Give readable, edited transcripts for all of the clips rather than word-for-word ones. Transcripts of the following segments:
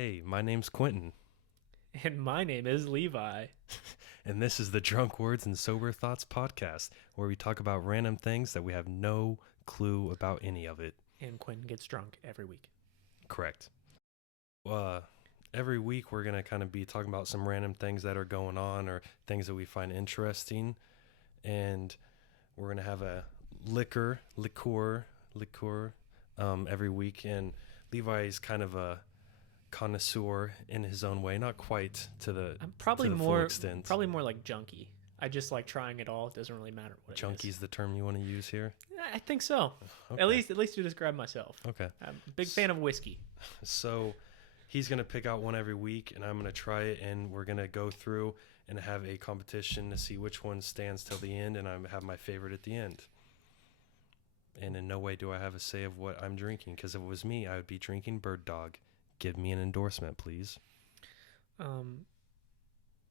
Hey, my name's Quentin, And my name is Levi. and this is the Drunk Words and Sober Thoughts podcast, where we talk about random things that we have no clue about any of it. And Quentin gets drunk every week. Correct. Uh, every week we're going to kind of be talking about some random things that are going on or things that we find interesting, and we're going to have a liquor every week, and Levi's kind of a connoisseur in his own way, not quite to the I'm probably to the full more extent. more like junkie. I just like trying it all. It doesn't really matter what it is. Junkie's the term you want to use here. I think so. Okay. At least to describe myself. Okay. I'm a big fan of whiskey. So he's going to pick out one every week, and I'm going to try it, and we're going to go through and have a competition to see which one stands till the end, and I have my favorite at the end. And in no way do I have a say of what I'm drinking, because if it was me, I would be drinking Bird Dog. Give me an endorsement, please.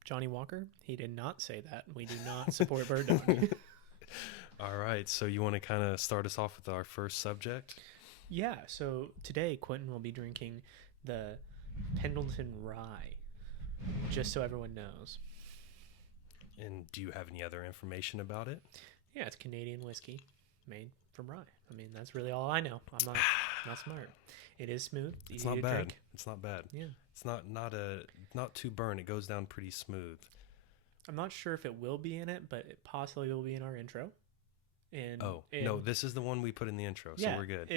Johnny Walker, he did not say that. We do not support Bird Dog. All right, so you want to kind of start us off with our first subject? Yeah, so today Quentin will be drinking the Pendleton Rye, just so everyone knows. And do you have any other information about it? Yeah, it's Canadian whiskey made from rye. I mean, that's really all I know. I'm not smart. It is smooth. It's easy not to bad. drink. It's not bad. Yeah. It's not too burn. It goes down pretty smooth. I'm not sure if it will be in it, but it possibly will be in our intro. And No, this is the one we put in the intro, so we're good.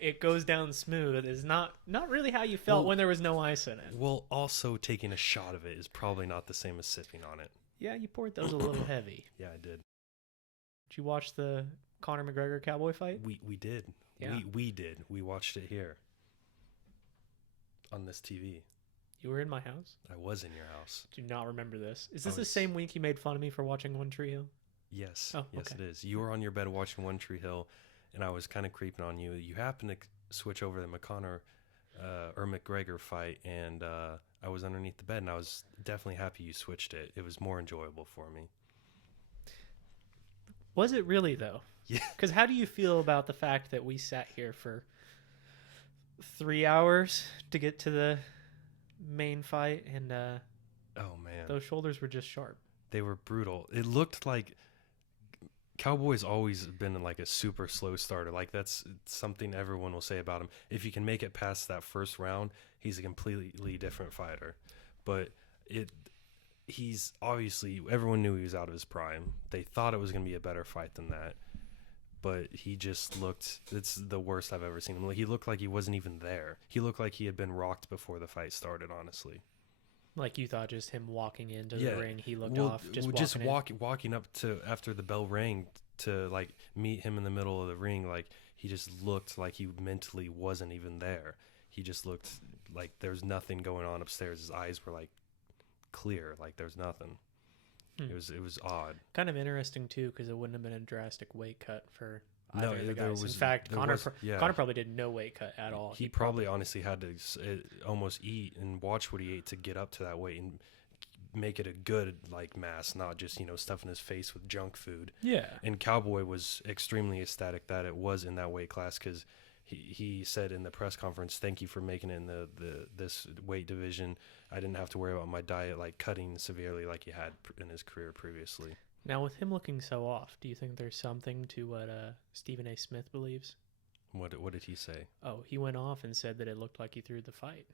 It goes down smooth is not really how you felt when there was no ice in it. Well, also taking a shot of it is probably not the same as sipping on it. Yeah, you poured those a little heavy. Yeah, I did. Did you watch the Conor McGregor cowboy fight? We did. Yeah. We did. We watched it here on this TV. You were in my house? I was in your house. Do not remember this. Is this the same week you made fun of me for watching One Tree Hill? Yes. Oh, yes, okay. it is. You were on your bed watching One Tree Hill, and I was kind of creeping on you. You happened to switch over to the McGregor fight, and I was underneath the bed, and I was definitely happy you switched it. It was more enjoyable for me. Was it really, though? Yeah. Because how do you feel about the fact that we sat here for 3 hours to get to the main fight, and oh man, those shoulders were just sharp. They were brutal. It looked like Cowboy's always been like a super slow starter. Like that's something everyone will say about him. If you can make it past that first round, he's a completely different fighter. But he's obviously, everyone knew he was out of his prime. They thought it was going to be a better fight than that. But he just looked, it's the worst I've ever seen him. He looked like he wasn't even there. He looked like he had been rocked before the fight started, honestly. Like you thought just him walking into the ring, he looked off, walking up to after the bell rang to like meet him in the middle of the ring, like he just looked like he mentally wasn't even there. He just looked like there's nothing going on upstairs. His eyes were like clear, like there's nothing. It was odd. Kind of interesting too, because it wouldn't have been a drastic weight cut for either of the guys. In fact, Conor probably did no weight cut at all. He probably honestly had to almost eat and watch what he ate to get up to that weight and make it a good like mass, not just stuffing his face with junk food. Yeah. And Cowboy was extremely ecstatic that it was in that weight class, because he said in the press conference, "Thank you for making it in this weight division. I didn't have to worry about my diet like cutting severely like he had in his career previously." Now, with him looking so off, do you think there's something to what Stephen A. Smith believes? What did he say? Oh, he went off and said that it looked like he threw the fight.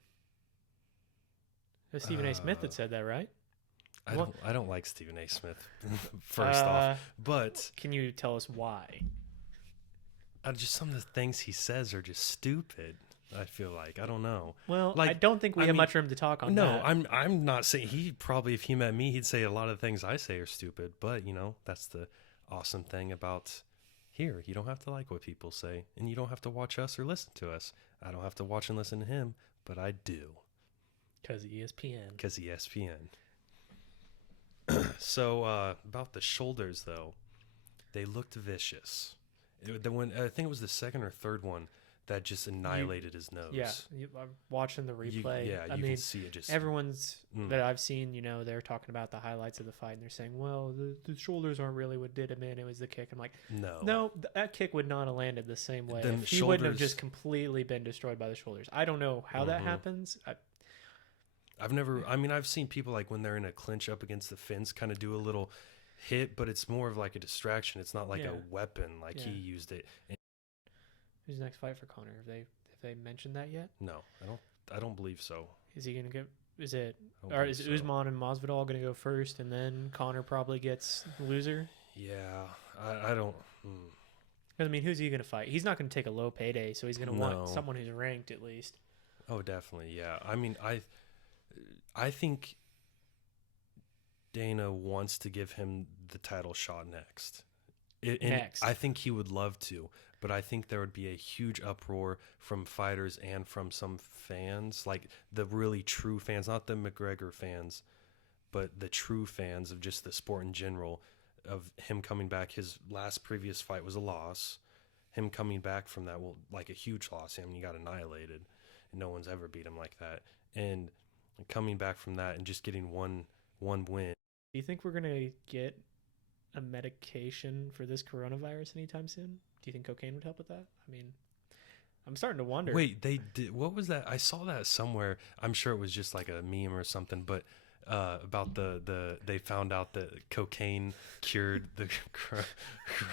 Stephen A. Smith had said that, right? I don't like Stephen A. Smith. First off, but can you tell us why? Just some of the things he says are just stupid. I feel like I don't know. Well, I don't think we have much room to talk on that. No, I'm not saying he probably, if he met me, he'd say a lot of the things I say are stupid. But that's the awesome thing about here. You don't have to like what people say, and you don't have to watch us or listen to us. I don't have to watch and listen to him, but I do. Because ESPN. Because ESPN. So about the shoulders, though, they looked vicious. I think it was the second or third one that just annihilated his nose. Yeah, I'm watching the replay. You can see it just. Everyone's that I've seen, they're talking about the highlights of the fight, and they're saying, well, the shoulders aren't really what did him in. It was the kick. I'm like, no, that kick would not have landed the same way. He wouldn't have just completely been destroyed by the shoulders. I don't know how that happens. I've never. I mean, I've seen people like when they're in a clinch up against the fence, kind of do a little hit, but it's more of like a distraction. It's not like a weapon like he used it. And who's the next fight for Conor? Have they mentioned that yet? no, I don't believe so. Is he gonna get? Is it? Or is Usman and Masvidal gonna go first, and then Conor probably gets loser? Yeah, I don't. I mean, who's he gonna fight? He's not gonna take a low payday, so he's gonna want someone who's ranked at least. Oh, definitely. Yeah. I mean, I think Dana wants to give him the title shot next. Next. I think he would love to, but I think there would be a huge uproar from fighters and from some fans, like the really true fans, not the McGregor fans, but the true fans of just the sport in general, of him coming back. His last previous fight was a loss. Him coming back from that, well, like a huge loss. I mean, he got annihilated, and no one's ever beat him like that. And coming back from that and just getting one win. Do you think we're gonna get a medication for this coronavirus anytime soon? Do you think cocaine would help with that? I mean, I'm starting to wonder. Wait, they did. What was that? I saw that somewhere. I'm sure it was just like a meme or something, but about they found out that cocaine cured the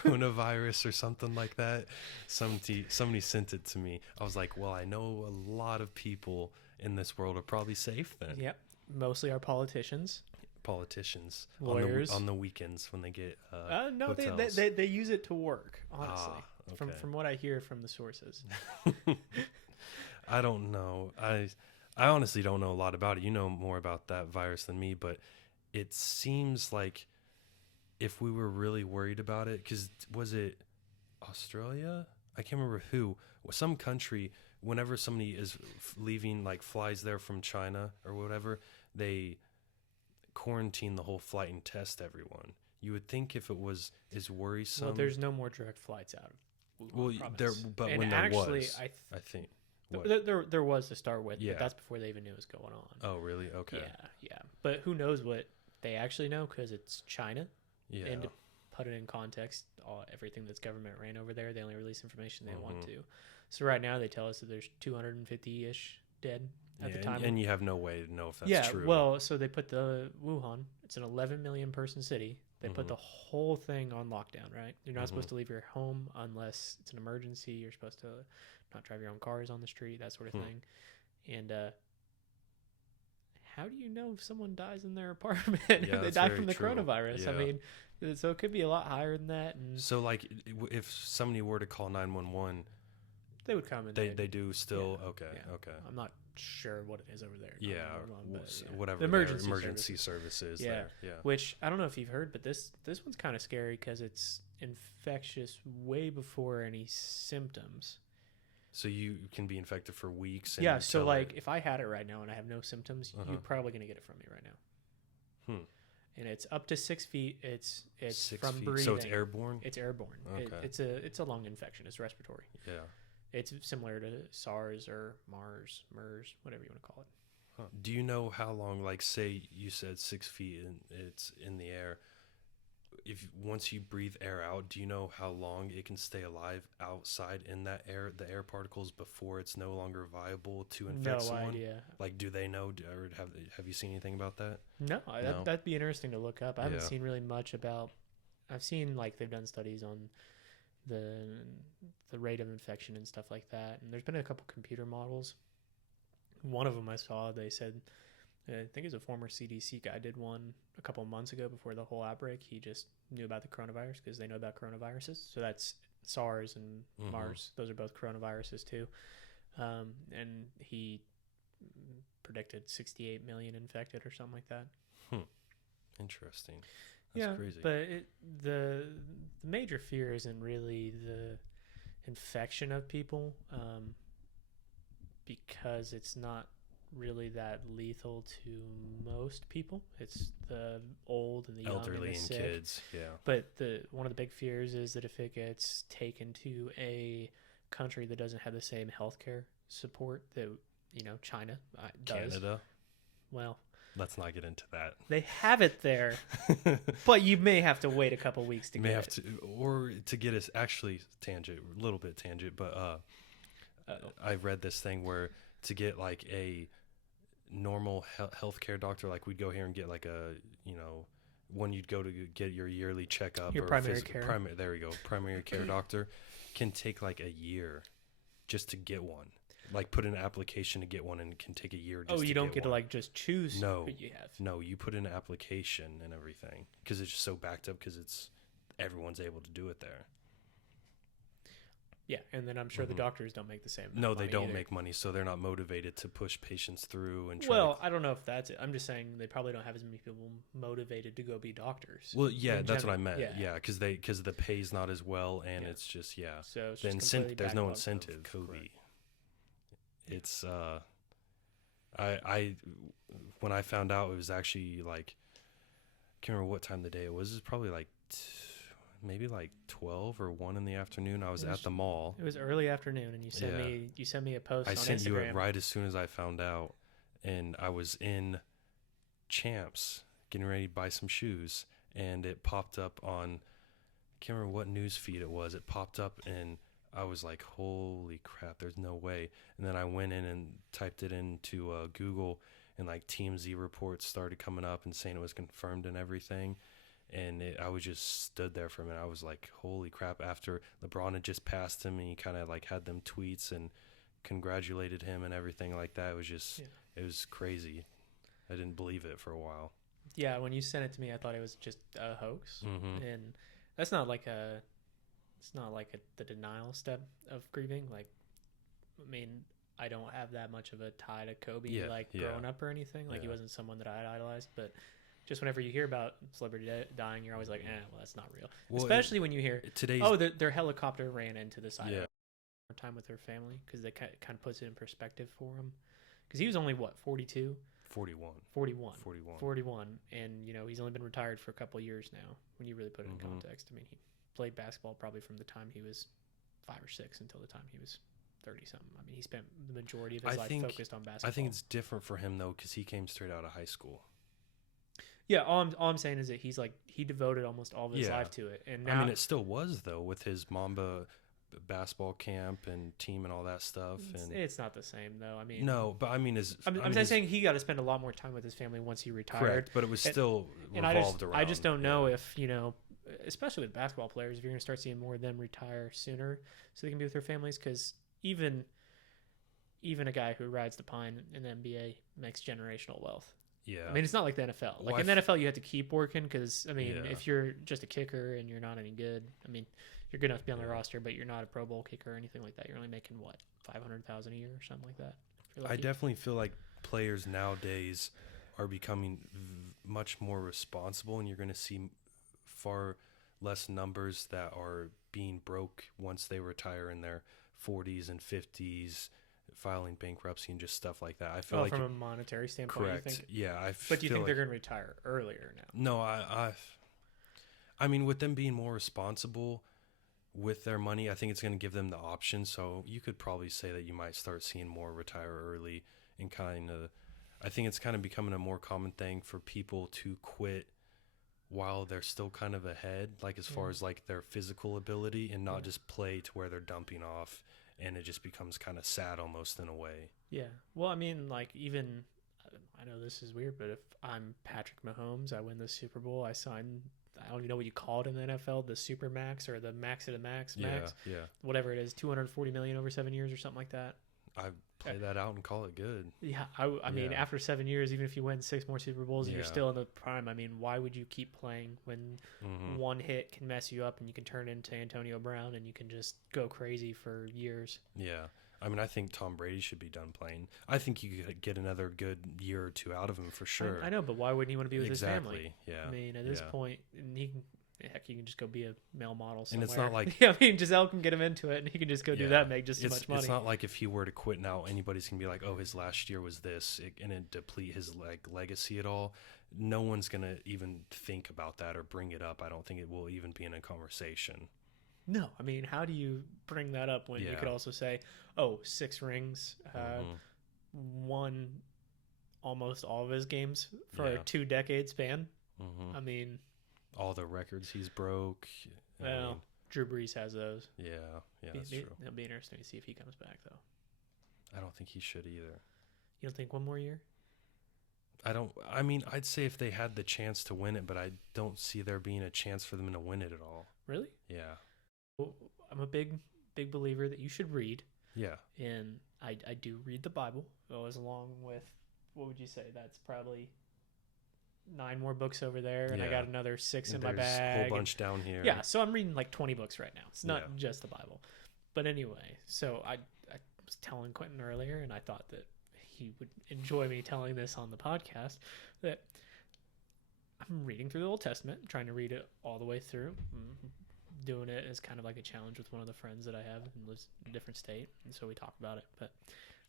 coronavirus or something like that. Somebody sent it to me. I was like, well, I know a lot of people in this world are probably safe then. Yep, mostly our politicians, lawyers on the weekends when they get no, they use it to work, honestly. Okay. From what I hear from the sources. I don't know. I honestly don't know a lot about it. You know more about that virus than me, but it seems like if we were really worried about it, because was it Australia? I can't remember who. Some country, whenever somebody is leaving, like flies there from China or whatever, they quarantine the whole flight and test everyone. You would think if it was as worrisome. Well, there's no more direct flights out of Wuhan province. But and when there actually, was, I think. There was to start with, but that's before they even knew what was going on. Oh, really? Okay. Yeah. But who knows what they actually know, because it's China. Yeah. And to put it in context, everything that's government ran over there, they only release information they want to. So right now they tell us that there's 250-ish dead at the time. And you have no way to know if that's true. Yeah, well, so they put the Wuhan, it's an 11 million person city. They put the whole thing on lockdown, right? You're not supposed to leave your home unless it's an emergency. You're supposed to not drive your own cars on the street, that sort of thing. And how do you know if someone dies in their apartment if they die from the coronavirus? Yeah. I mean, so it could be a lot higher than that. And so, like, if somebody were to call 911, they would come and they do still. Yeah, okay. I'm not sure what it is over there. Yeah, whatever. The emergency services. Yeah. There. Yeah. Which I don't know if you've heard, but this one's kind of scary because it's infectious way before any symptoms. So you can be infected for weeks. And so like if I had it right now and I have no symptoms, you're probably going to get it from me right now. And it's up to 6 feet. It's 6 from feet. Breathing. So it's airborne? It's airborne. Okay. It's a lung infection. It's respiratory. Yeah. It's similar to SARS or MERS, whatever you want to call it. Huh. Do you know how long, like say you said 6 feet and it's in the air, if once you breathe air out, do you know how long it can stay alive outside in that air, the air particles, before it's no longer viable to infect someone? No idea. Like, do they know, or have you seen anything about that? No. That'd be interesting to look up. I haven't seen really much about. I've seen like they've done studies on the rate of infection and stuff like that, and there's been a couple computer models. One of them I saw, they said, I think it's a former CDC guy, did one a couple months ago before the whole outbreak. He just knew about the coronavirus because they know about coronaviruses. So that's SARS and MERS. Those are both coronaviruses too. And he predicted 68 million infected or something like that. Interesting. That's crazy. But the major fear isn't really the infection of people, because it's not really that lethal to most people. It's the old and the young elderly and the sick. Kids. Yeah. But one of the big fears is that if it gets taken to a country that doesn't have the same healthcare support that China does. Canada. Well, let's not get into that. They have it there, but you may have to wait a couple weeks to get it. Or to get us actually a little bit tangent, but I read this thing where to get like normal healthcare doctor, like we'd go here and get like a, when you'd go to get your yearly checkup Your or primary care. there we go, primary care doctor, can take like a year just to get one. Like put in an application to get one, and it can take a year. Just You don't get to one. like just choose No, who you have. no, you put in an application and everything because it's just so backed up because everyone's able to do it there. Yeah, and then I'm sure the doctors don't make the same. No, they don't either. make money, so they're not motivated to push patients through and try. Well, I don't know if that's it. I'm just saying they probably don't have as many people motivated to go be doctors. Well, yeah, in that's what I general. meant. Yeah, because the pay's not as well, and it's just So it's the just completely there's no backed up of incentive. Kobe. correct. It's I when I found out it was actually like, I can't remember what time of the day it was. It was probably like maybe like 12 or 1 in the afternoon. I was at the mall. It was early afternoon, and you sent me a post I on sent Instagram. you it right as soon as I found out, and I was in Champs getting ready to buy some shoes, and it popped up on, I can't remember what news feed it was. It popped up, and I was like, holy crap, there's no way. And then I went in and typed it into Google, and like TMZ reports started coming up and saying it was confirmed and everything. And I was just stood there for a minute. I was like, holy crap. After LeBron had just passed him, and he kind of like had them tweets and congratulated him and everything like that. It was just, it was crazy. I didn't believe it for a while. Yeah, when you sent it to me, I thought it was just a hoax. Mm-hmm. And that's not like the denial step of grieving. Like, I mean, I don't have that much of a tie to Kobe, growing up or anything. Like, he wasn't someone that I idolized, but just whenever you hear about celebrity dying, you're always like, well, that's not real. Well, especially when you hear their helicopter ran into this island. More time with their family, because they kind of puts it in perspective for him. Because he was only 42? 41. 41, and he's only been retired for a couple of years now. When you really put it in context, I mean, he played basketball probably from the time he was 5 or 6 until the time he was 30 something. I mean, he spent the majority of his life focused on basketball. I think it's different for him though, because he came straight out of high school. Yeah, all I'm saying is that he devoted almost all of his life to it, and now, I mean, it still was though with his Mamba basketball camp and team and all that stuff. And it's not the same though. I mean, no, but I mean, I'm saying he got to spend a lot more time with his family once he retired. Correct, but it was still revolved around. I just don't know if especially with basketball players, if you're going to start seeing more of them retire sooner so they can be with their families, because even a guy who rides the pine in the NBA makes generational wealth. Yeah. I mean, it's not like the NFL. Like in the NFL, you have to keep working because, I mean, if you're just a kicker and you're not any good, I mean, you're good enough to be on the roster, but you're not a Pro Bowl kicker or anything like that. You're only making, what, $500,000 a year or something like that? I definitely feel like players nowadays are becoming much more responsible, and you're going to see far less numbers that are being broke once they retire in their 40s and 50s, filing bankruptcy and just stuff like that. I feel like from a monetary standpoint, correct. You think? Yeah, but do you think they're going to retire earlier now? No, I mean, with them being more responsible with their money, I think it's going to give them the option. So you could probably say that you might start seeing more retire early, and kind of, I think it's kind of becoming a more common thing for people to quit while they're still kind of ahead, like as far as like their physical ability, and not just play to where they're dumping off. And it just becomes kind of sad almost in a way. Yeah. Well, I mean, like, even, I know this is weird, but if I'm Patrick Mahomes, I win the Super Bowl, I sign, I don't even know what you call it in the NFL, the Super Max or the Max of the Max, whatever it is, $240 million over 7 years or something like that. I play that out and call it good. Yeah, I mean, after 7 years, even if you win 6 more Super Bowls and you're still in the prime, I mean, why would you keep playing when one hit can mess you up and you can turn into Antonio Brown and you can just go crazy for years? Yeah. I mean, I think Tom Brady should be done playing. I think you could get another good year or two out of him for sure. I know, but why wouldn't he want to be with his family? Yeah. I mean, at this point, and he can... Heck, you can just go be a male model somewhere. And it's not like... I mean, Giselle can get him into it, and he can just go do that and make just as much money. It's not like if he were to quit now, anybody's going to be like, oh, his last year was this, and it deplete his legacy at all. No one's going to even think about that or bring it up. I don't think it will even be in a conversation. No. I mean, how do you bring that up when you could also say, 6 rings, won almost all of his games for a 2-decade span? I mean... all the records he's broke. Well, Drew Brees has those. Yeah, that's true. It'll be interesting to see if he comes back, though. I don't think he should either. You don't think one more year? I mean, I'd say if they had the chance to win it, but I don't see there being a chance for them to win it at all. Really? Yeah. Well, I'm a big believer that you should read, Yeah. and I do read the Bible. Goes along with, what would you say? That's probably 9 more books over there, and I Yeah. got another 6 in my There's bag. a whole and- bunch down here. Yeah, so I'm reading like 20 books right now. It's not Yeah. just the Bible. But anyway, so I was telling Quentin earlier, and I thought that he would enjoy me telling this on the podcast, that I'm reading through the Old Testament, trying to read it all the way through, doing it as kind of like a challenge with one of the friends that I have who lives in a different state, and so we talk about it. But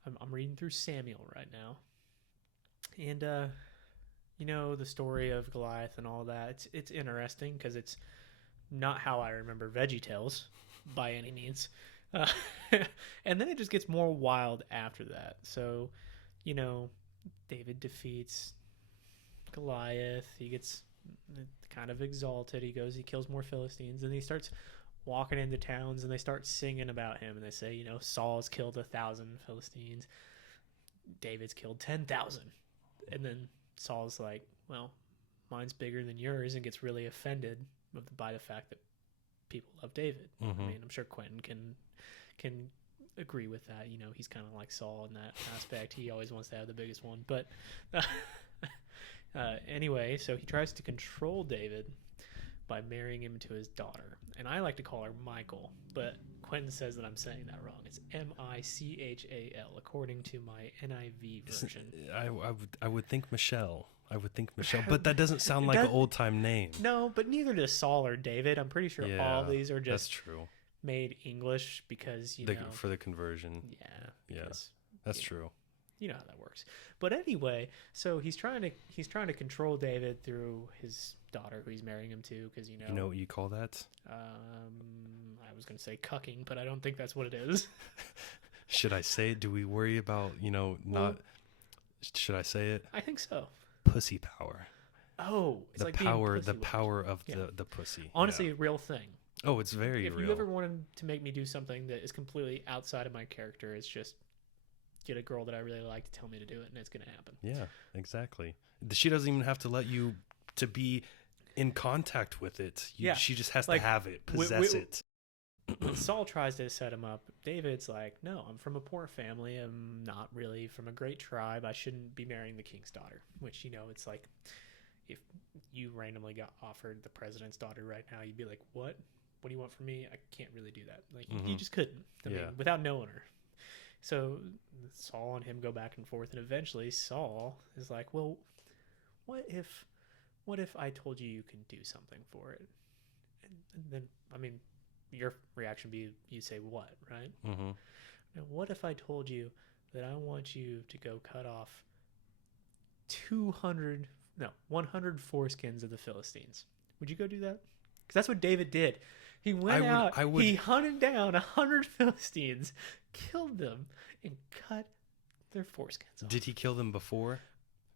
I'm reading through Samuel right now. And, you know, the story of Goliath and all that, it's interesting because it's not how I remember VeggieTales by any means. And then it just gets more wild after that. So, you know, David defeats Goliath. He gets kind of exalted. He kills more Philistines, and he starts walking into towns, and they start singing about him, and they say, you know, Saul's killed 1,000 Philistines, David's killed 10,000. And then Saul's like, well, mine's bigger than yours, and gets really offended by the fact that people love David. Mm-hmm. I mean, I'm sure Quentin can agree with that. You know, he's kind of like Saul in that aspect. He always wants to have the biggest one. But anyway, so he tries to control David by marrying him to his daughter. And I like to call her Michael, but Quentin says that I'm saying that wrong. It's Michal, according to my NIV version. I would think Michelle. I would think Michelle, but that doesn't sound like an old time name. No, but neither does Saul or David. I'm pretty sure all these are That's just true. made English because, you know. For the conversion. Yeah. Because, that's true. You know how that works. But anyway, so he's trying to control David through his daughter, who he's marrying him to, because, you know. You know what you call that? I was going to say cucking, but I don't think that's what it is. Should I say it? Do we worry about, you know, not... Well, should I say it? I think so. Pussy power. Oh, it's the like power, being the pussy power of Yeah. the pussy. Honestly, Yeah. a real thing. Oh, it's very If real. you ever wanted to make me do something that is completely outside of my character, it's just get a girl that I really like to tell me to do it, and it's going to happen. Yeah, exactly. She doesn't even have to let you to be in contact with it. She just has to have it, possess it. When Saul tries to set him up, David's like, no, I'm from a poor family. I'm not really from a great tribe. I shouldn't be marrying the king's daughter, which, you know, it's like if you randomly got offered the president's daughter right now, you'd be like, what? What do you want from me? I can't really do that. Like, you just couldn't. I mean, without knowing her. So Saul and him go back and forth, and eventually Saul is like, well, what if I told you you can do something for it? And then, I mean, your reaction be, you say what, right? Mm-hmm. Now, what if I told you that I want you to go cut off 100 foreskins of the Philistines? Would you go do that? Because that's what David did. He went out, he hunted down 100 Philistines, killed them, and cut their foreskins off. Did he kill them before?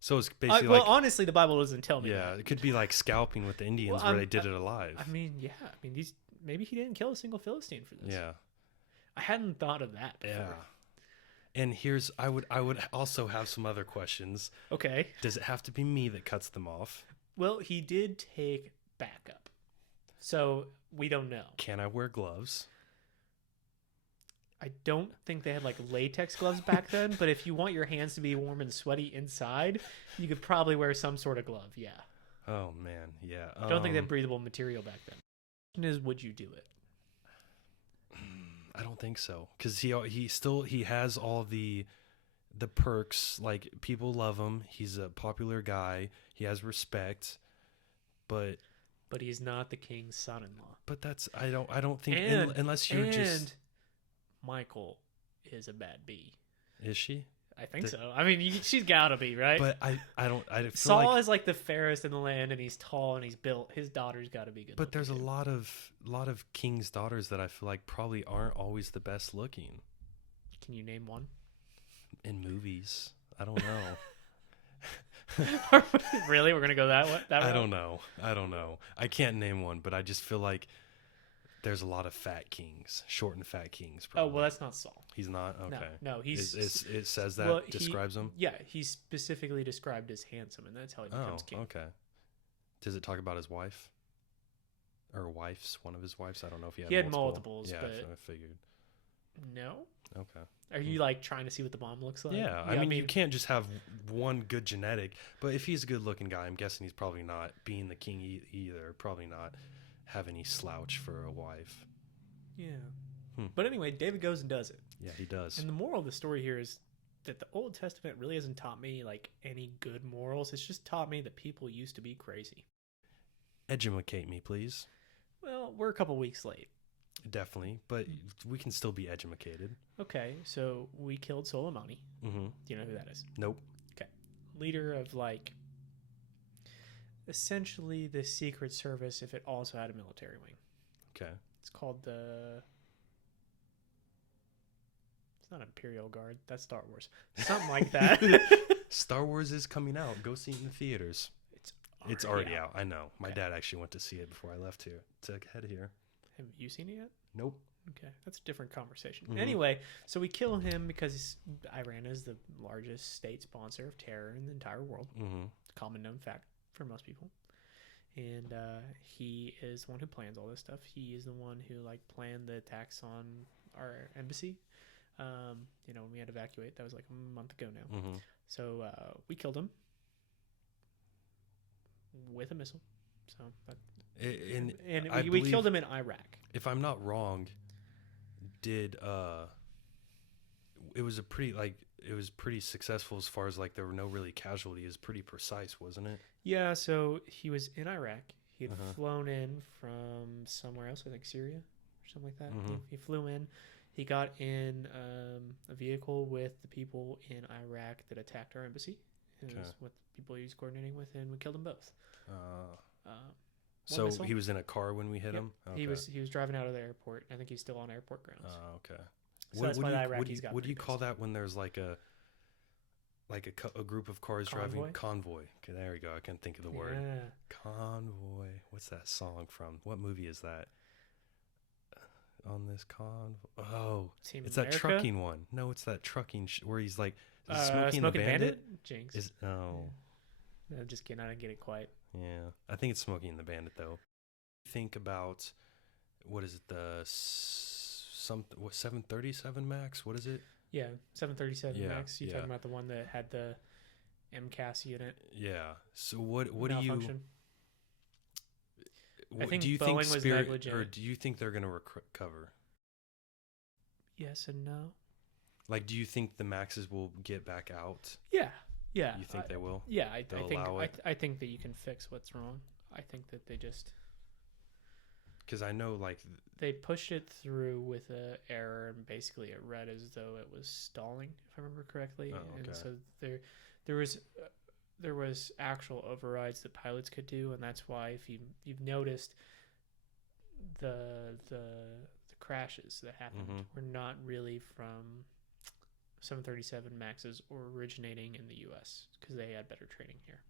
So it's basically honestly, the Bible doesn't tell me. Yeah, that. it could be like scalping with the Indians where they did it alive. I mean, yeah. I mean, maybe he didn't kill a single Philistine for this. Yeah. I hadn't thought of that before. Yeah. And I would also have some other questions. Okay. Does it have to be me that cuts them off? Well, he did take backup. So we don't know. Can I wear gloves? I don't think they had like latex gloves back then, but if you want your hands to be warm and sweaty inside, you could probably wear some sort of glove. Yeah. Oh man, yeah. I don't think they had breathable material back then. The question is, would you do it? I don't think so, because he has all the perks. Like, people love him. He's a popular guy. He has respect, but he's not the king's son-in-law. But that's I don't think unless you're just. Michael is a bad bee. Is she? I think so. I mean, she's gotta be, right? But I feel Saul is like the fairest in the land, and he's tall and he's built. His daughter's got to be good. But there's a lot of king's daughters that I feel like probably aren't always the best looking. Can you name one? In movies, I don't know. Really, we're gonna go that way? I don't know. I can't name one, but I just feel like There's a lot of fat kings, short and fat kings. Oh, Probably. well, that's not Saul. He's not? Okay. No, he's... It says that, well, describes him? Yeah, he's specifically described as handsome, and that's how he becomes king. Okay. Does it talk about his wife? Or wives? One of his wives? I don't know if he had He had multiples, yeah, but... I figured. No? Okay. Are you, like, trying to see what the mom looks like? Yeah, I mean, you can't just have one good genetic, but if he's a good-looking guy, I'm guessing he's probably not being the king either. Probably not have any slouch for a wife. Yeah. But anyway, David goes and does it. Yeah, he does. And the moral of the story here is that the Old Testament really hasn't taught me, like, any good morals. It's just taught me that people used to be crazy. Educate me, please. Well, we're a couple weeks late. Definitely, but we can still be educated. Okay, so we killed Soleimani. Mm-hmm. Do you know who that is? Nope. Okay. Leader of, like, essentially the Secret Service if it also had a military wing. Okay. It's called the... It's not Imperial Guard. That's Star Wars. Something like that. Star Wars is coming out. Go see it in the theaters. It's already out. I know. My dad actually went to see it before I left here. To head here. Have you seen it yet? Nope. Okay, that's a different conversation. Mm-hmm. Anyway, so we kill him because Iran is the largest state sponsor of terror in the entire world. Mm-hmm. Common known fact for most people. And he is the one who plans all this stuff. He is the one who, like, planned the attacks on our embassy. You know, when we had to evacuate. That was like a month ago now. Mm-hmm. So we killed him with a missile. So we killed him in Iraq. If I'm not wrong, it was pretty successful as far as, like, there were no really casualties. It was pretty precise, wasn't it? Yeah, so he was in Iraq. He had Uh-huh. flown in from somewhere else, I think Syria or something like that. Mm-hmm. He flew in. He got in a vehicle with the people in Iraq that attacked our embassy. And it was what the people he was coordinating with, and we killed them both. So missile. he was in a car when we hit him? Okay. He was driving out of the airport. I think he's still on airport grounds. Okay. So that's why the Iraqis got what do you pretty call pissed. that when there's like a group of cars driving? Convoy. Okay, there you go. I can't think of the word. Convoy. What's that song from? What movie is that? On this convoy. Oh, Team it's America? that trucking one. No, it's that trucking where he's like Smokey and the Bandit. Jinx. No, just kidding. I didn't get it quite. Yeah, I think it's Smokey and the Bandit though. Think about what is it? The 737 Max. What is it? Yeah, 737 Max. You yeah. talking about the one that had the MCAS unit? Yeah. So what do you? I think do you Boeing think was Spirit, negligent. or do you think they're going to recover? Yes and no. Like, do you think the Maxes will get back out? Yeah. You think they will? Yeah, I think that you can fix what's wrong. I think that they just... Because I know, like... They pushed it through with an error, and basically it read as though it was stalling, if I remember correctly. Oh, okay. And so there was actual overrides that pilots could do, and that's why if you've noticed the crashes that happened were not really from 737 Maxes or originating in the U.S. because they had better training here.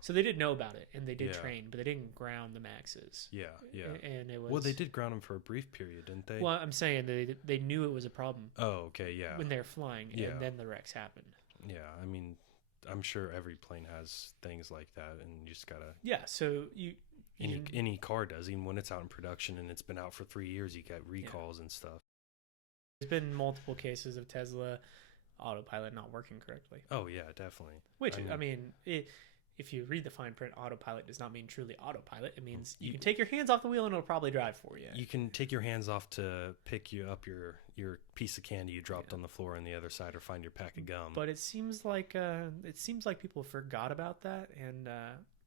So they did know about it, and they did train, but they didn't ground the Maxes. Yeah. And it was... Well, they did ground them for a brief period, didn't they? Well, I'm saying they knew it was a problem. Oh, okay, yeah. When they're flying, and then the wrecks happened. Yeah, I mean, I'm sure every plane has things like that, and you just gotta... Yeah, so Any car does, even when it's out in production and it's been out for 3 years, you get recalls and stuff. There's been multiple cases of Tesla autopilot not working correctly. Oh, yeah, definitely. Which, if you read the fine print, autopilot does not mean truly autopilot. It means you can take your hands off the wheel and it'll probably drive for you. You can take your hands off to pick you up your piece of candy you dropped on the floor on the other side, or find your pack of gum. But it seems like people forgot about that, and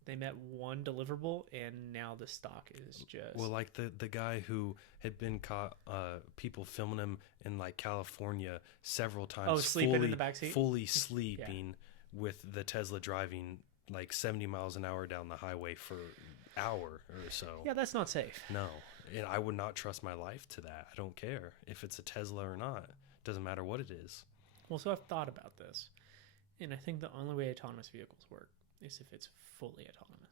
they met one deliverable, and now the stock is just... Well, like the guy who had been caught, people filming him in, like, California several times. Oh, sleeping in the backseat? Fully sleeping with the Tesla driving like 70 miles an hour down the highway for an hour or so. Yeah, that's not safe. No, and I would not trust my life to that. I don't care if it's a Tesla or not. Doesn't matter what it is. Well, so I've thought about this, and I think the only way autonomous vehicles work is if it's fully autonomous.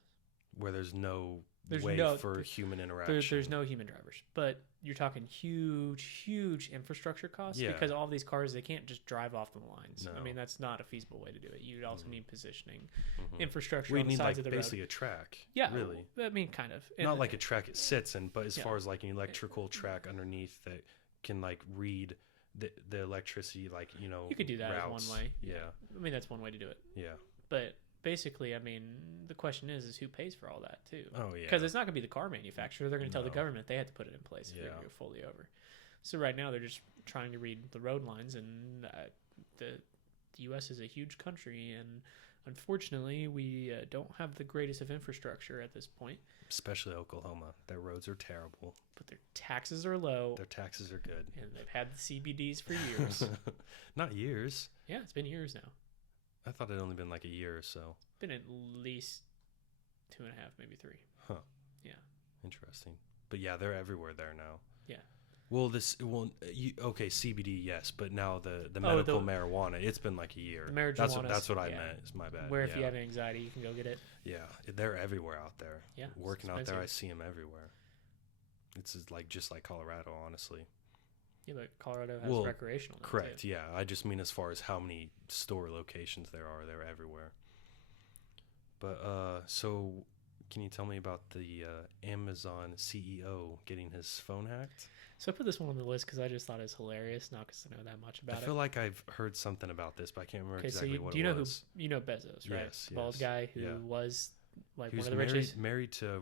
where there's no There's way no- for human interaction. There's no human drivers, but you're talking huge infrastructure costs Yeah. because all of these cars, they can't just drive off the lines. I No. mean, that's not a feasible way to do it. You'd also Mhm. need positioning, Mhm. infrastructure We on the need sides like of the basically road. a track. Yeah, really. I mean, kind of. Not like a track it sits in, but as Yeah. far as like an electrical track underneath that can like read the electricity, like you could do that as routes. one way. Yeah, I mean, that's one way to do it. yeah. But basically, I mean, the question is who pays for all that too? Oh yeah. Because it's not going to be the car manufacturer. They're going to tell the No. government they had to put it in place if you're Yeah. going to go fully over. So right now they're just trying to read the road lines, and the U.S. is a huge country, and unfortunately we don't have the greatest of infrastructure at this point. Especially Oklahoma, their roads are terrible. But their taxes are low, Their taxes are good. and they've had the CBDs for years. Not years. Yeah, it's been years now. I thought it'd only been like a year or so. Been at least 2.5, maybe 3. Huh. Yeah. Interesting. But yeah, they're everywhere there now. Yeah. Well, okay, CBD, yes, but now the medical marijuana, it's been like a year. The marijuana. That's what I meant. It's my bad. Where if you have anxiety, you can go get it. Yeah, they're everywhere out there. Yeah, working out there, I see them everywhere. It's just like Colorado, honestly. Yeah, but Colorado has recreational. Correct. Too. Yeah, I just mean as far as how many store locations there are, they're everywhere. But so, can you tell me about the Amazon CEO getting his phone hacked? So I put this one on the list because I just thought it was hilarious, not because I know that much about I feel like I've heard something about this, but I can't remember exactly what it was. Do you know Bezos, right? Yes, The bald guy who was like he one was of the richest. married to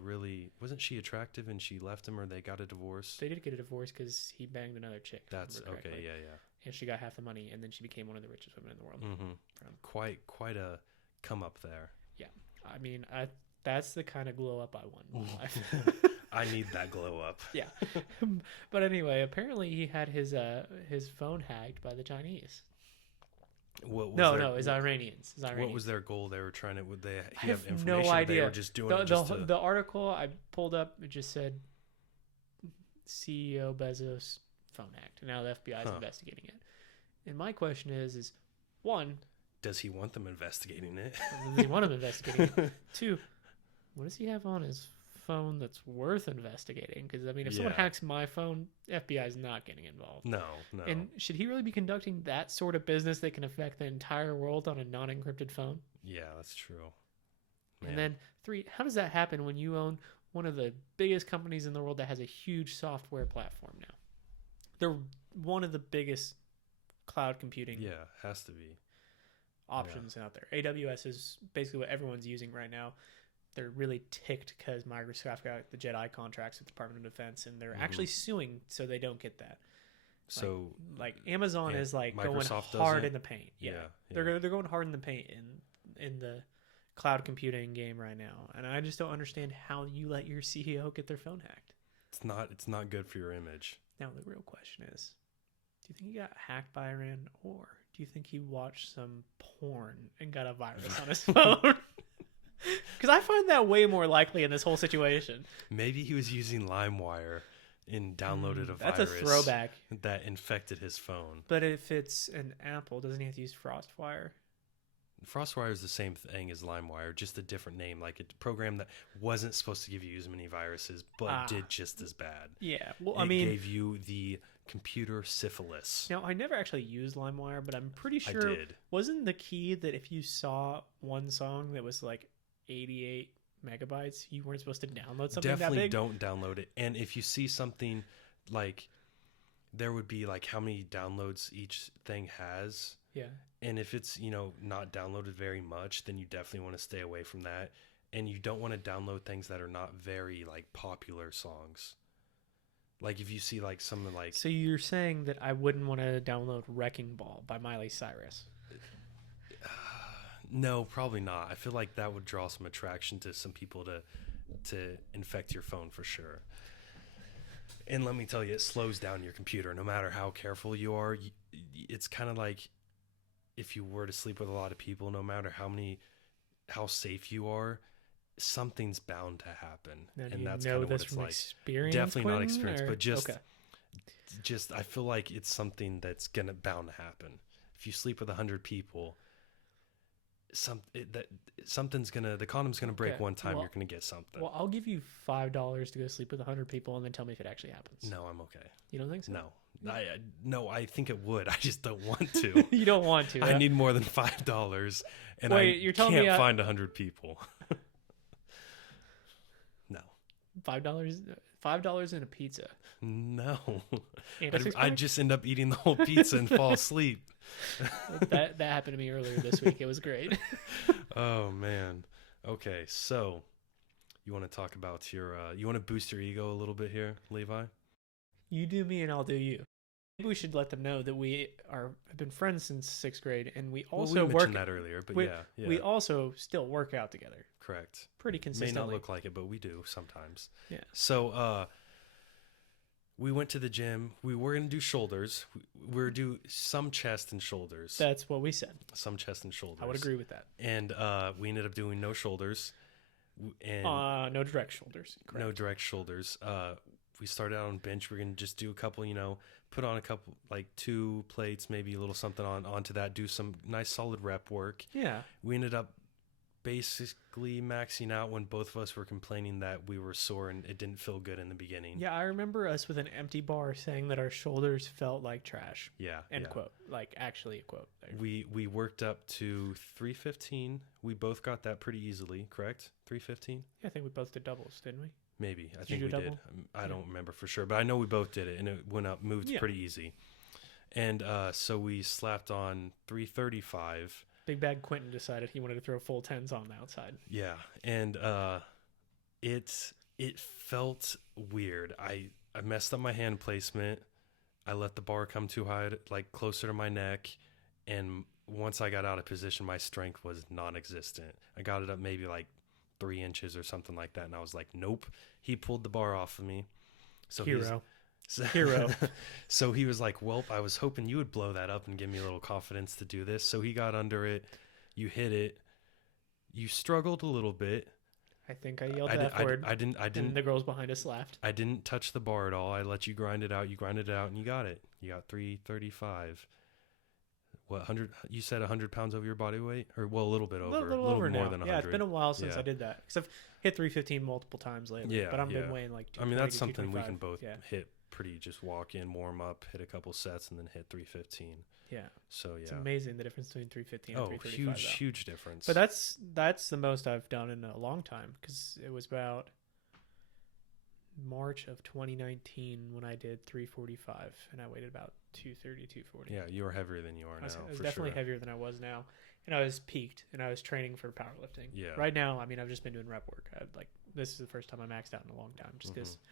wasn't she attractive and she left him or they got a divorce? They did get a divorce because he banged another chick. if I That's remember okay. correctly. Yeah. And she got half the money, and then she became one of the richest women in the world. Mm-hmm. Quite a come up there. Yeah, I mean, that's the kind of glow up I want in my life. I need that glow up. Yeah, but anyway, apparently he had his phone hacked by the Chinese. What was No, it's Iranians. What was their goal? They were trying to. Would they I have have information? no idea. They were just doing the article I pulled up. It just said CEO Bezos phone hacked. And now the FBI is investigating it. And my question is one, does he want them investigating it? does he want them investigating it? Two, what does he have on his phone that's worth investigating? Because I mean, if someone hacks my phone, FBI is not getting involved. No. And should he really be conducting that sort of business that can affect the entire world on a non-encrypted phone? Yeah, that's true. Man. And then three, how does that happen when you own one of the biggest companies in the world that has a huge software platform now? They're one of the biggest cloud computing has to be options out there. AWS is basically what everyone's using right now. They're really ticked because Microsoft got the JEDI contracts with the Department of Defense, and they're actually suing so they don't get that. So like Amazon is like Microsoft going hard in the paint. Yeah. They're going hard in the paint in the cloud computing game right now, and I just don't understand how you let your CEO get their phone hacked. It's not good for your image. Now the real question is, do you think he got hacked by Iran, or do you think he watched some porn and got a virus on his phone? Because I find that way more likely in this whole situation. Maybe he was using LimeWire and downloaded a virus. That's a throwback. That infected his phone. But if it's an Apple, doesn't he have to use FrostWire? FrostWire is the same thing as LimeWire, just a different name, like a program that wasn't supposed to give you as many viruses, but did just as bad. Yeah, well, I mean, gave you the computer syphilis. Now, I never actually used LimeWire, but I'm pretty sure I did. Wasn't the key that if you saw one song that was like 88 megabytes, you weren't supposed to download something Definitely that big? don't download it. And if you see something like, there would be like how many downloads each thing has. Yeah. And if it's, not downloaded very much, then you definitely want to stay away from that. And you don't want to download things that are not very like popular songs. Like if you see like something like... So you're saying that I wouldn't want to download Wrecking Ball by Miley Cyrus? No, probably not. I feel like that would draw some attraction to some people to infect your phone for sure. And let me tell you, it slows down your computer. No matter how careful you are, it's kind of like if you were to sleep with a lot of people, no matter how safe you are, something's bound to happen. Now, and that's kind of what it's like. Experience, Definitely not Quentin, experience, but okay. just I feel like it's something that's bound to happen. If you sleep with 100 people, that something's gonna the condom's gonna break Okay, one time. well- You're gonna get something. Well, I'll give you $5 to go sleep with 100 people, and then tell me if it actually happens. No, I'm okay. You don't think so? No, I think it would. I just don't want to. You don't want to. I need more than $5, and Wait, I you're telling can't me find 100 people. No, $5 and a pizza. no. And a I'd six-pack? just end up eating the whole pizza and fall asleep. that happened to me earlier this week. It was great. Oh man. Okay, so you want to talk about your you want to boost your ego a little bit here, Levi? You do me, and I'll do you. Maybe we should let them know that we have been friends since 6th grade, and we also we mentioned that earlier, but yeah. We also still work out together. Correct. Pretty May consistently. not look like it, but we do sometimes. Yeah. So we went to the gym. We were gonna do shoulders. We were do some chest and shoulders. That's what we said. Some chest and shoulders. I would agree with that. And we ended up doing no shoulders. And No direct shoulders. Correct. no direct shoulders. We started out on bench. We're gonna just do a couple, put on a couple, like 2 plates, maybe a little something onto that. Do some nice solid rep work. Yeah. We ended up basically maxing out when both of us were complaining that we were sore and it didn't feel good in the beginning. Yeah, I remember us with an empty bar saying that our shoulders felt like trash. Yeah. End yeah. quote. Like, actually a quote. There. We worked up to 315. We both got that pretty easily, correct? 315? Yeah, I think we both did doubles, didn't we? Maybe. I Did think you we do did. double? I don't remember for sure, but I know we both did it and it went up, moved pretty easy. And so we slapped on 335. Big Bag Quentin decided he wanted to throw full 10s on the outside. Yeah, and it felt weird. I messed up my hand placement. I let the bar come too high, like closer to my neck, and once I got out of position, my strength was non-existent. I got it up maybe like 3 inches or something like that, and I was like, nope. He pulled the bar off of me. So Hero. Hero. So he was like, well, I was hoping you would blow that up and give me a little confidence to do this. So he got under it. You hit it. You struggled a little bit. I think I yelled that word. I didn't. And the girls behind us laughed. I didn't touch the bar at all. I let you grind it out. You grinded it out and you got it. You got 335. What, 100? You said 100 pounds over your body weight? Or, well, a little bit over. A little more over now. than 100. Yeah, it's been a while since Yeah. I did that. Because I've hit 315 multiple times lately. Yeah, But I've been yeah. weighing like 220 I mean, that's to something we can 225. both hit pretty, just walk in, warm up, hit a couple sets, and then hit 315. Yeah. So, It's yeah. amazing the difference between 315 and Oh, 335. huge, though. huge difference. But that's the most I've done in a long time, because it was about March of 2019 when I did 345, and I weighed about 230, 240. Yeah, you are heavier than you are I was, now, I was for definitely sure. heavier than I was now, and I was peaked, and I was training for powerlifting. Yeah. Right now, I mean, I've just been doing rep work. This is the first time I maxed out in a long time, just because Mm-hmm.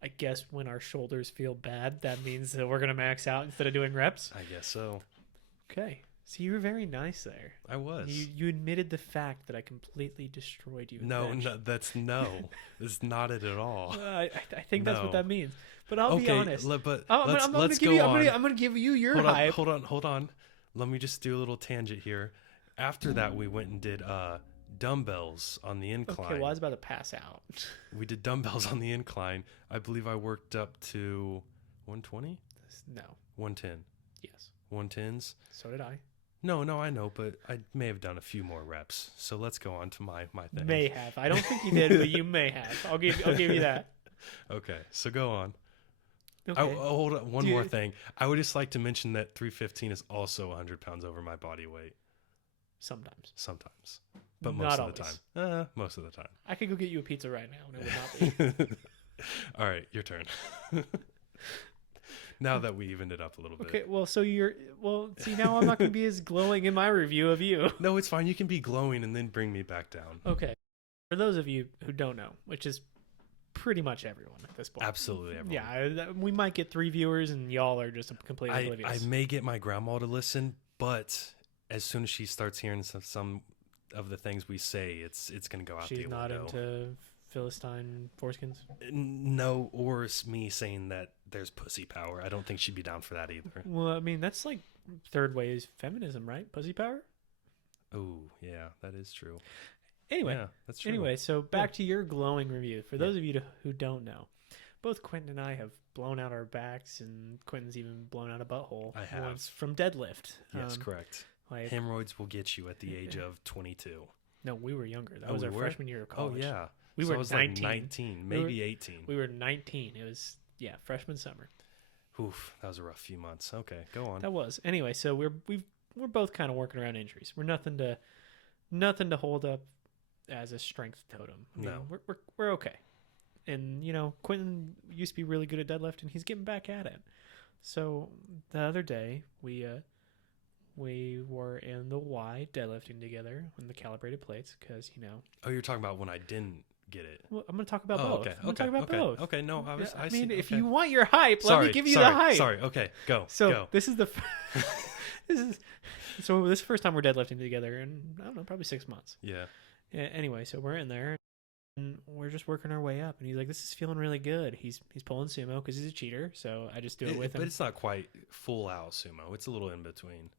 I guess when our shoulders feel bad, that means that we're gonna max out instead of doing reps. I guess so. Okay, so you were very nice there. I was. You admitted the fact that I completely destroyed you. in No, bench. that's not it at all. I think that's what No. that means. But I'll be honest. But I'm let's gonna go on. I'm gonna give you your Hold hype. hold on. Let me just do a little tangent here. After that, we went and did dumbbells on the incline. Okay, well, I was about to pass out. We did dumbbells on the incline. I believe I worked up to 120, No. 110, Yes. 110s. So did I. No, I know, but I may have done a few more reps. So let's go on to my thing. May have. I don't think you did, but you may have. I'll give you that. Okay, so go on. Okay. Hold on, one Do more you- thing. I would just like to mention that 315 is also 100 pounds over my body weight. Sometimes. Sometimes. But Not most of the always. time. Most of the time. I could go get you a pizza right now, and it would not be. All right, your turn. Now that we evened it up a little bit. Okay, well, see, now I'm not going to be as glowing in my review of you. No, it's fine. You can be glowing and then bring me back down. Okay. For those of you who don't know, which is pretty much everyone at this point. Absolutely everyone. Yeah, we might get 3 viewers, and y'all are just completely oblivious. I may get my grandma to listen, but as soon as she starts hearing some of the things we say, it's going to go out She's the not window. into Philistine foreskins. No, or it's me saying that there's pussy power. I don't think she'd be down for that either. Well, I mean, that's like third wave feminism, right? Pussy power? Oh, yeah, that is true. Anyway, Yeah, that's true. anyway, so back to your glowing review. For those of you who don't know, both Quentin and I have blown out our backs, and Quentin's even blown out a butthole I have. once from deadlift. Yes, correct. Like, Hemorrhoids will get you at the age of 22. no, we were younger. That Oh, was we our were? freshman year of Oh, college. yeah. We So were I was 19. like 19, maybe 18. We were 19. It was, freshman summer. Oof, that was a rough few months. Okay, go on. That was. Anyway, so we're both kind of working around injuries. We're nothing to hold up as a strength totem. I mean, No. we're okay. And Quentin used to be really good at deadlifting. He's getting back at it. So the other day we were in the Y deadlifting together on the calibrated plates because Oh, you're talking about when I didn't get it. Well, I'm going to talk about Oh, both. okay. I'm going to talk about both. Okay, no, I mean, see. if Okay. you want your hype, let me give you the hype. Sorry, okay, go. So go. this is the this is the first time we're deadlifting together in, I don't know, probably 6 months. Yeah. Anyway, so we're in there and we're just working our way up, and he's like, "This is feeling really good." He's pulling sumo because he's a cheater, so I just do it with him. But it's not quite full out sumo. It's a little in between.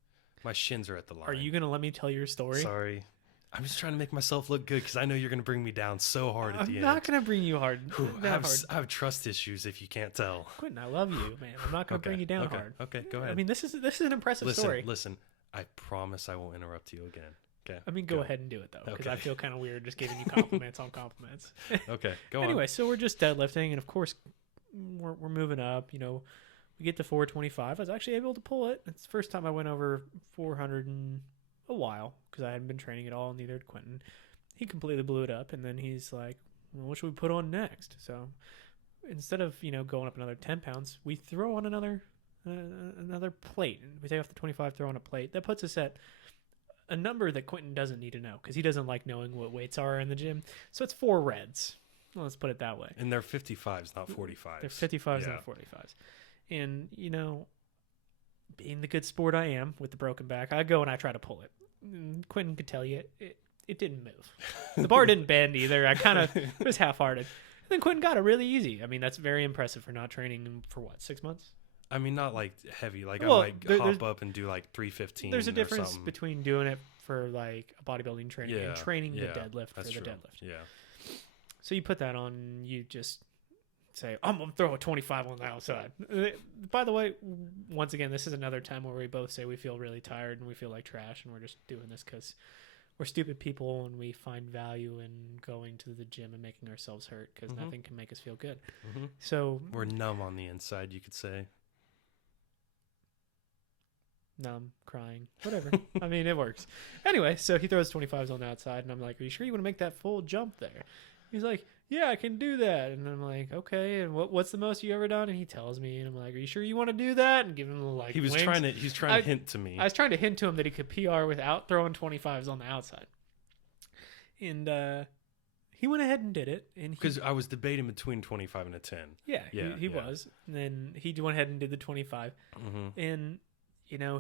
My shins are at the line. Are you gonna let me tell your story? Sorry. I'm just trying to make myself look good because I know you're going to bring me down so hard at the end. I'm not gonna bring you hard. I have trust issues if you can't tell. Quentin, I love you, man. I'm not gonna bring you down hard. Okay, go ahead. I mean, this is an impressive story. Listen. I promise I won't interrupt you again. Okay. I mean, go ahead and do it though, because I Okay. feel kind of weird just giving you compliments on compliments. Okay, go on. Anyway, so we're just deadlifting, and of course, we're moving up. We get to 425. I was actually able to pull it. It's the first time I went over 400 in a while because I hadn't been training at all. Neither had Quentin. He completely blew it up, and then he's like, "Well, what should we put on next?" So instead of going up another 10 pounds, we throw on another plate. We take off the 25, throw on a plate. That puts us at a number that Quentin doesn't need to know because he doesn't like knowing what weights are in the gym. So it's 4 reds. Well, let's put it that way. And they're 55s, not 45s. They're 55s, not 45s. And, being the good sport I am with the broken back, I go and I try to pull it. And Quentin could tell you it didn't move. The bar didn't bend either. It was half-hearted. And then Quentin got it really easy. I mean, that's very impressive for not training for, 6 months? I mean, not like heavy. Like Well, I hop up and do like 315. There's a difference or something. between doing it for like a bodybuilding training and training the deadlift for the true. deadlift. Yeah. So you put that on, you just say, I'm going to throw a 25 on the outside. By the way, once again, this is another time where we both say we feel really tired and we feel like trash, and we're just doing this because we're stupid people and we find value in going to the gym and making ourselves hurt because nothing can make us feel good. Mm-hmm. So we're numb on the inside, you could say. Numb, crying, whatever. I mean, it works. Anyway, so he throws 25s on the outside, and I'm like, "Are you sure you want to make that full jump there?" He's like, "Yeah, I can do that." And I'm like, "Okay, and what's the most you ever done?" And he tells me, and I'm like, "Are you sure you want to do that?" And give him like He was winks. trying to hint to me. I was trying to hint to him that he could PR without throwing 25s on the outside. And he went ahead and did it. And Because I was debating between 25 and a 10. Yeah, Yeah, he yeah. was. And then he went ahead and did the 25. Mm-hmm. And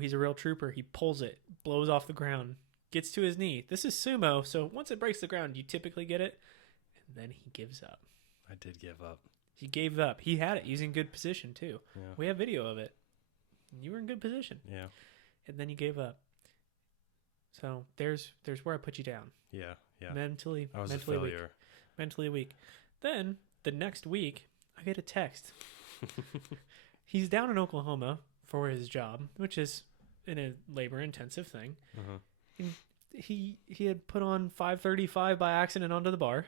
he's a real trooper. He pulls it, blows off the ground, gets to his knee. This is sumo, so once it breaks the ground, you typically get it. And then he gives up. I did give up. He gave up. He had it. He's in good position, too. Yeah. We have video of it. You were in good position. Yeah. And then you gave up. So there's where I put you down. Yeah. Yeah. Mentally I was mentally a weak. failure. Mentally weak. Then the next week, I get a text. He's down in Oklahoma for his job, which is in a labor-intensive thing. Uh-huh. And he had put on 535 by accident onto the bar,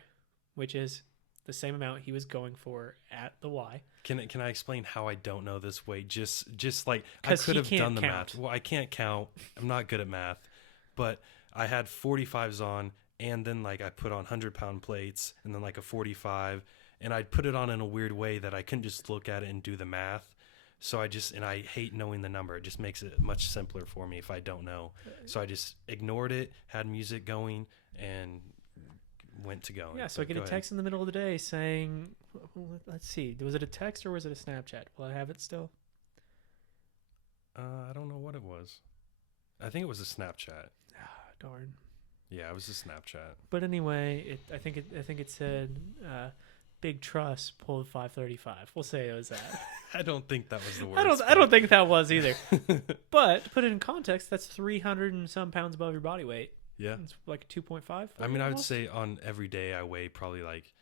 which is the same amount he was going for at the Y. Can I explain how I don't know this weight? Just like I 'Cause could he have can't done the count. math. Well, I can't count. I'm not good at math, but I had 45s on, and then like I put on 100-pound plates, and then like a 45, and I'd put it on in a weird way that I couldn't just look at it and do the math. So I hate knowing the number. It just makes it much simpler for me if I don't know. So I just ignored it, had music going, and went to go. Yeah, so I get a text in the middle of the day saying, let's see, was it a text or was it a Snapchat? Will I have it still? I don't know what it was. I think it was a Snapchat. Darn. Yeah, it was a Snapchat. But anyway, I think it said Big Truss pulled 535. We'll say it was that. I don't think that was the word. I don't think that was either. But to put it in context, that's 300 and some pounds above your body weight. Yeah. It's like 2.5. I mean, I would almost. say on every day I weigh probably like,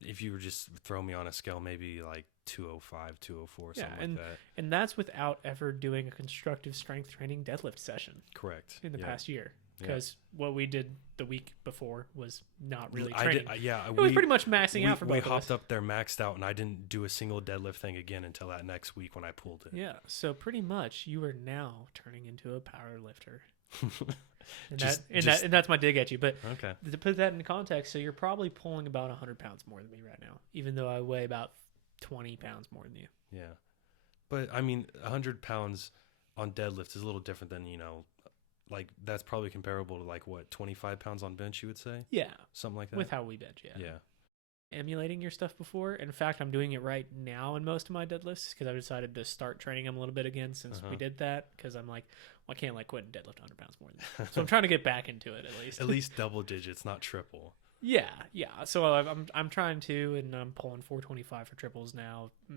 if you were just throw me on a scale, maybe like 205, 204, Yeah, something like that. and that's without ever doing a constructive strength training deadlift session Correct. in the Yeah. past year. Yeah. Because what we did the week before was not really I training. did, yeah, It was pretty much maxing out for we both of hopped us. up there maxed out, and I didn't do a single deadlift thing again until that next week when I pulled it. Yeah, so pretty much you are now turning into a power lifter. And, and that's my dig at you. But Okay. to put that in context, so you're probably pulling about 100 pounds more than me right now, even though I weigh about 20 pounds more than you. Yeah. But I mean, 100 pounds on deadlift is a little different than, like that's probably comparable to like what, 25 pounds on bench, you would say? Yeah. Something like that. With how we bench, yeah. Yeah. Emulating your stuff before. In fact, I'm doing it right now in most of my deadlifts because I've decided to start training them a little bit again since we did that, because I'm like, well, I can't like quit and deadlift 100 pounds more than that. So I'm trying to get back into it at least. At least double digits, not triple. Yeah. So I'm trying to, and I'm pulling 425 for triples now. I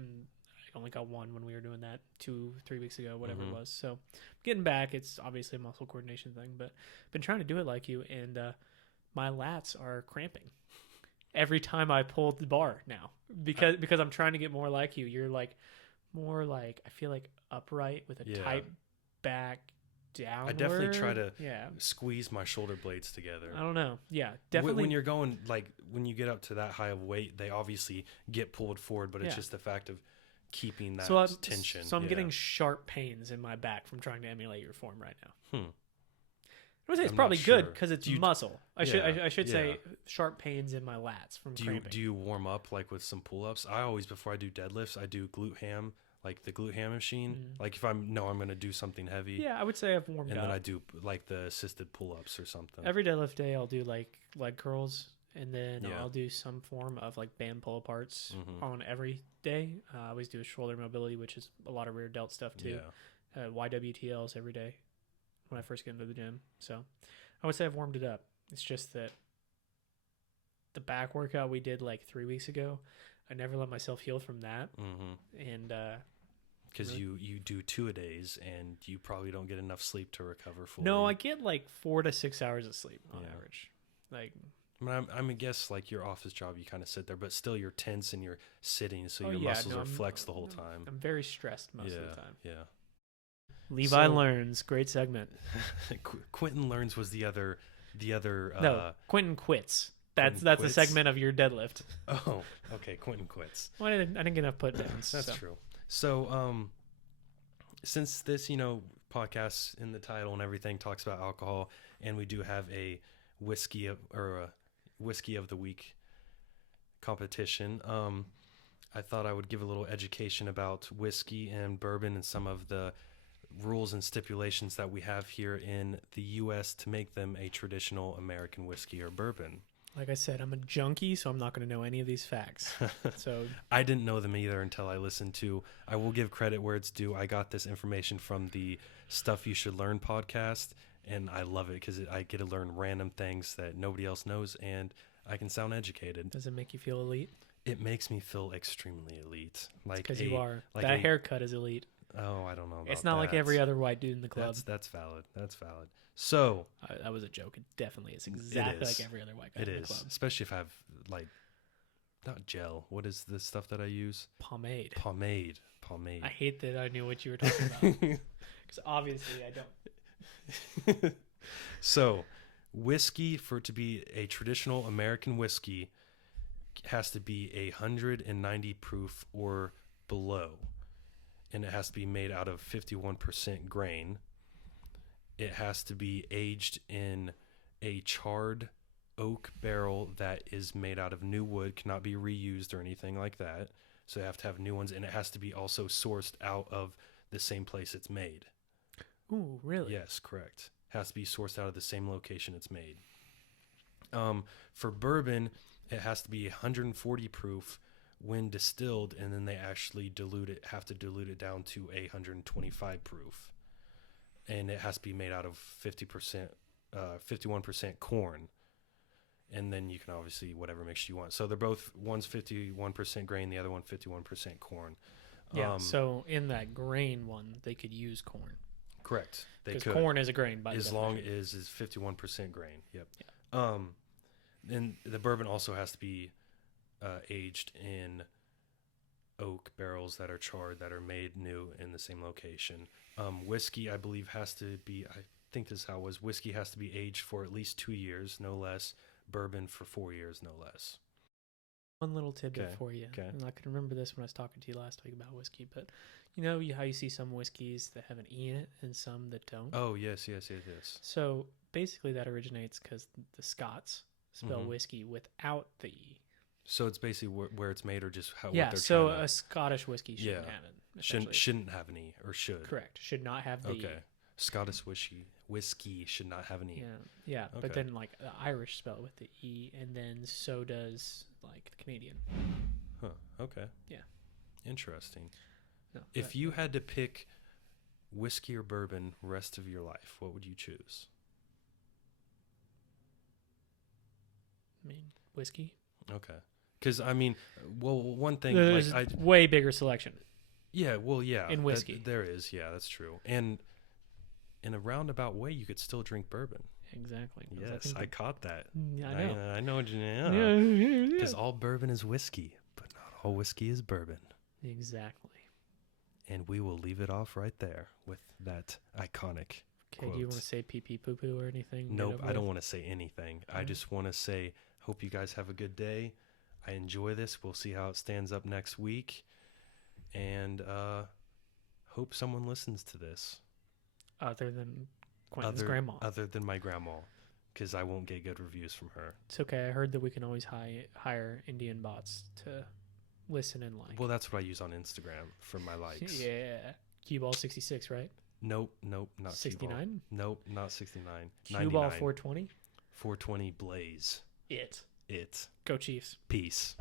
only got one when we were doing that 2-3 weeks ago, whatever it was. So getting back, it's obviously a muscle coordination thing, but been trying to do it like you, and my lats are cramping every time I pull the bar now because I'm trying to get more like you. You're like more like, I feel like upright with a tight back downward. I definitely try to squeeze my shoulder blades together. I don't know. Yeah, definitely. When you're going, like when you get up to that high of weight, they obviously get pulled forward, but it's just the fact of keeping that tension. So I'm getting sharp pains in my back from trying to emulate your form right now. I would say it's I'm probably not sure. good because it's muscle. I should say sharp pains in my lats from cramping. Do you warm up like with some pull-ups? I always, before I do deadlifts, I do glute ham, like the glute ham machine. Like if I'm going to do something heavy. Yeah, I would say I've warmed up. And then I do like the assisted pull-ups or something. Every deadlift day I'll do like leg curls, and then I'll do some form of like band pull-aparts on every day. I always do a shoulder mobility, which is a lot of rear delt stuff too. YWTLs every day when I first get into the gym. So I would say I've warmed it up. It's just that the back workout we did like 3 weeks ago, I never let myself heal from that. And because you do 2-a-days and you probably don't get enough sleep to recover fully. No, I get like 4 to 6 hours of sleep on average. Like, I guess like your office job, you kind of sit there, but still you're tense and you're sitting, so your muscles are flexed the whole time. I'm very stressed most of the time. Yeah. Levi learns, great segment. Quentin learns was the other. No, Quentin quits. That's Quentin a quits? segment of your deadlift. Oh, okay. Quentin quits. Well, I didn't get enough put downs. That's true. So, since this, podcast in the title and everything talks about alcohol, and we do have a whiskey of the week competition, I thought I would give a little education about whiskey and bourbon and some of the rules and stipulations that we have here in the U.S. to make them a traditional American whiskey or bourbon. Like I said, I'm a junkie, so I'm not going to know any of these facts. So I didn't know them either until I listened to, I will give credit where it's due. I got this information from the Stuff You Should Learn podcast, and I love it because I get to learn random things that nobody else knows, and I can sound educated. Does it make you feel elite? It makes me feel extremely elite. Like because you are. Like that haircut is elite. Oh, I don't know about It's not like every other white dude in the club. That's valid. That's valid. So that was a joke. It definitely is exactly like every other white guy in the club. Especially if I have like, not gel. What is the stuff that I use? Pomade. I hate that I knew what you were talking about because obviously I don't. So, whiskey, for it to be a traditional American whiskey, has to be 190 proof or below. And it has to be made out of 51% grain. It has to be aged in a charred oak barrel that is made out of new wood, cannot be reused or anything like that. So they have to have new ones, and it has to be also sourced out of the same place it's made. Ooh, really? Yes, correct. Has to be sourced out of the same location it's made. For bourbon, it has to be 140 proof when distilled, and then they actually have to dilute it down to 125 proof. And it has to be made out of 51% corn. And then you can obviously whatever mix you want. So they're both, one's 51% grain, the other one 51% corn. Yeah. So in that grain one, they could use corn. Correct. Because corn is a grain by as long as is 51% grain. Yep. Yeah. And the bourbon also has to be aged in oak barrels that are charred that are made new in the same location. Whiskey, I believe, has to be. I think this is how it was. Whiskey has to be aged for at least 2 years, no less. Bourbon for 4 years, no less. One little tidbit Okay, for you, okay. and I can remember this when I was talking to you last week about whiskey. But you know how you see some whiskeys that have an E in it and some that don't. Oh yes, yes, yes, yes. So basically, that originates because the Scots spell Mhm. whiskey without the E. So it's basically where it's made, or just how Yeah, what they're so trying a to. Scottish whiskey shouldn't Yeah. have it. Essentially. Shouldn't have any, or should. Correct. Should not have the Okay. E. Scottish whiskey should not have any. Yeah, yeah. Okay. But then like the Irish spell it with the E, and then so does like the Canadian. Huh. Okay. Yeah. Interesting. No, If you had to pick whiskey or bourbon rest of your life, what would you choose? I mean whiskey. Okay. Because I mean, well, one thing There's like way bigger selection. yeah, well, yeah, In whiskey. there is, yeah, that's true, and in a roundabout way, you could still drink bourbon. Exactly. Yes, I caught that. Yeah, I know. I know what you know. Yeah. Because all bourbon is whiskey, but not all whiskey is bourbon. Exactly. And we will leave it off right there with that iconic Okay, do you want to say pee pee poo poo or anything? Nope, I don't want to say anything. I just want to say, hope you guys have a good day. I enjoy this. We'll see how it stands up next week. And hope someone listens to this. Other than Quentin's grandma. Other than my grandma, because I won't get good reviews from her. It's okay. I heard that we can always hire Indian bots to listen and like. Well, that's what I use on Instagram for my likes. Yeah. Cue ball 66, right? Nope, not 69? Nope, not 69. Cue ball 420? 420 Blaze. It. It. Go Chiefs. Peace.